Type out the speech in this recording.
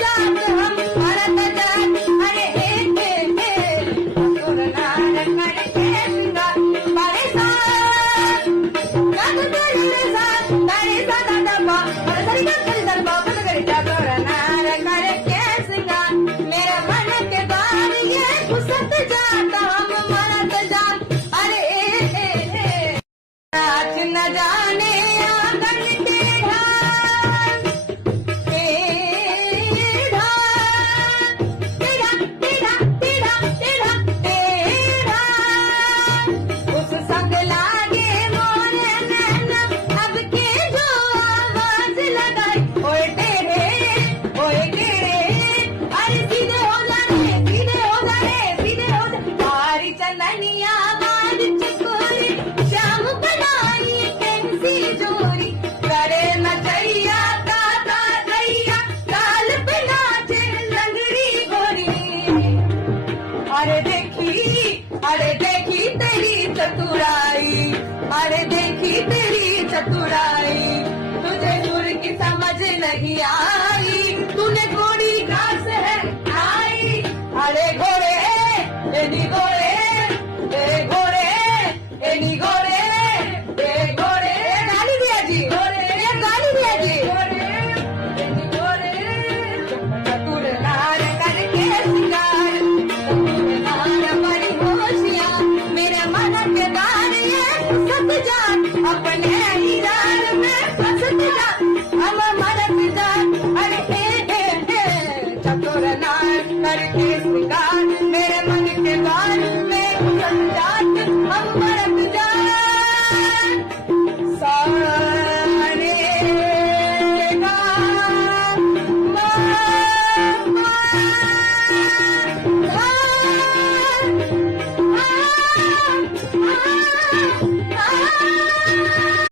जात हम मरत जात अरे ससुर नार करके सिंगार बड़े साथ गात तेरी रे साथ तारे साथ डब्बा और सरी दरबा बंद कर ससुर नार करके सिंगार मेरे मन के द्वार ये घुसत जात हम मरत जात अरे नाच न जाने आंगन टेढ़ा टेढ़ा टेढ़ा टेढ़ा टेढ़ा टेढ़ा टेढ़ा उस संग लागे मोरे नैना अब के जो आवाज लगाई ओए टेढ़े अरे सीधे हो जाने सीधे हो जाने सीधे हो जाने तारी चंदनिया बाज चकोरी श्याम बनाई कैसी जोरी करे नचैया ताता दैया ताल पे नाचे लंगड़ी गोरी अरे देखी तेरी चतुराई अरे देखी तेरी चतुराई तुझे सुर की समझ नहीं आ